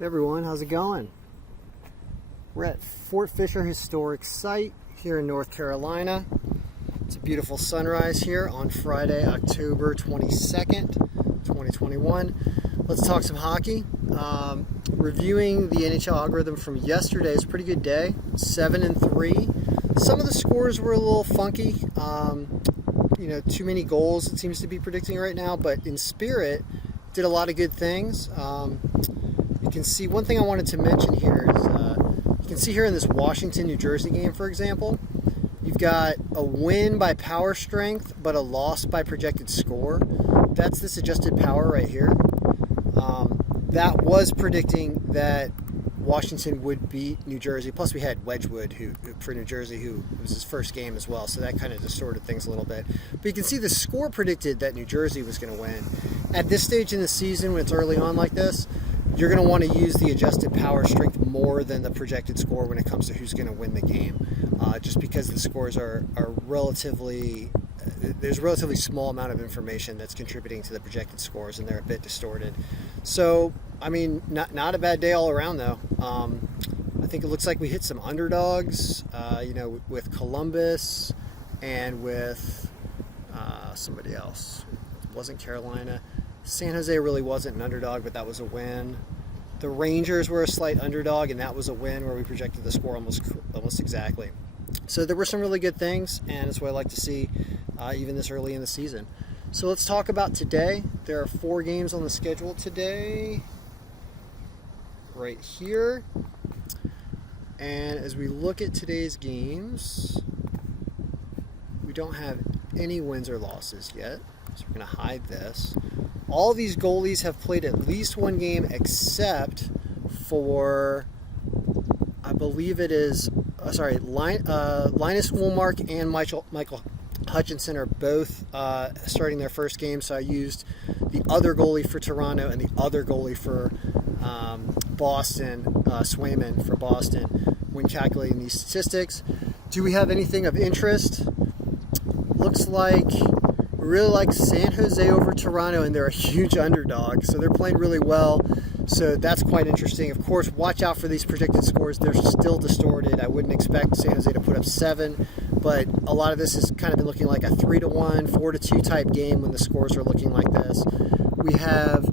Hey everyone, how's it going? We're at Fort Fisher Historic Site here in North Carolina. It's a beautiful sunrise here on Friday, October 22nd, 2021. Let's talk some hockey. Reviewing the NHL algorithm from yesterday is a pretty good day. 7-3. Some of the scores were a little funky. Too many goals it seems to be predicting right now, but in spirit, did a lot of good things. You can see one thing I wanted to mention here is you can see here in this Washington-New Jersey game, for example, you've got a win by power strength, but a loss by projected score. That's this adjusted power right here. That was predicting that Washington would beat New Jersey. Plus, we had Wedgwood for New Jersey, who was his first game as well, so that kind of distorted things a little bit. But you can see the score predicted that New Jersey was going to win. At this stage in the season, when it's early on like this, you're going to want to use the adjusted power strength more than the projected score when it comes to who's going to win the game, just because the scores are relatively, there's a relatively small amount of information that's contributing to the projected scores, and they're a bit distorted. So, I mean, not a bad day all around, though. I think it looks like we hit some underdogs, with Columbus and with somebody else. It wasn't Carolina. San Jose really wasn't an underdog, but that was a win. The Rangers were a slight underdog, and that was a win where we projected the score almost exactly. So there were some really good things, and it's what I like to see even this early in the season. So let's talk about today. There are 4 games on the schedule today, right here. And as we look at today's games, we don't have any wins or losses yet, so we're going to hide this. All these goalies have played at least one game except for, I believe it is, Linus Ullmark and Michael Hutchinson are both starting their first game, so I used the other goalie for Toronto and the other goalie for Boston, Swayman for Boston, when calculating these statistics. Do we have anything of interest? Looks like we really like San Jose over Toronto, and they're a huge underdog, so they're playing really well. So that's quite interesting. Of course, watch out for these predicted scores. They're still distorted. I wouldn't expect San Jose to put up 7, but a lot of this has kind of been looking like a 3-1, 4-2 type game when the scores are looking like this. We have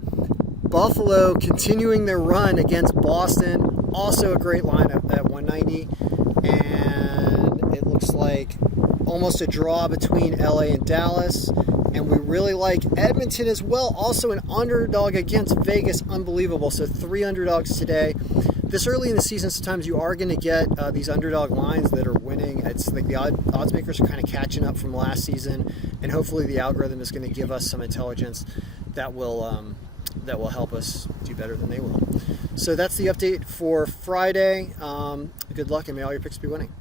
Buffalo continuing their run against Boston. Also a great lineup at 190. And it looks like almost a draw between LA and Dallas. And we really like Edmonton as well. Also an underdog against Vegas. Unbelievable. So 3 underdogs today. This early in the season, sometimes you are going to get these underdog lines that are winning. It's like the odds makers are kind of catching up from last season. And hopefully the algorithm is going to give us some intelligence that will help us do better than they will. So that's the update for Friday. Good luck, and may all your picks be winning.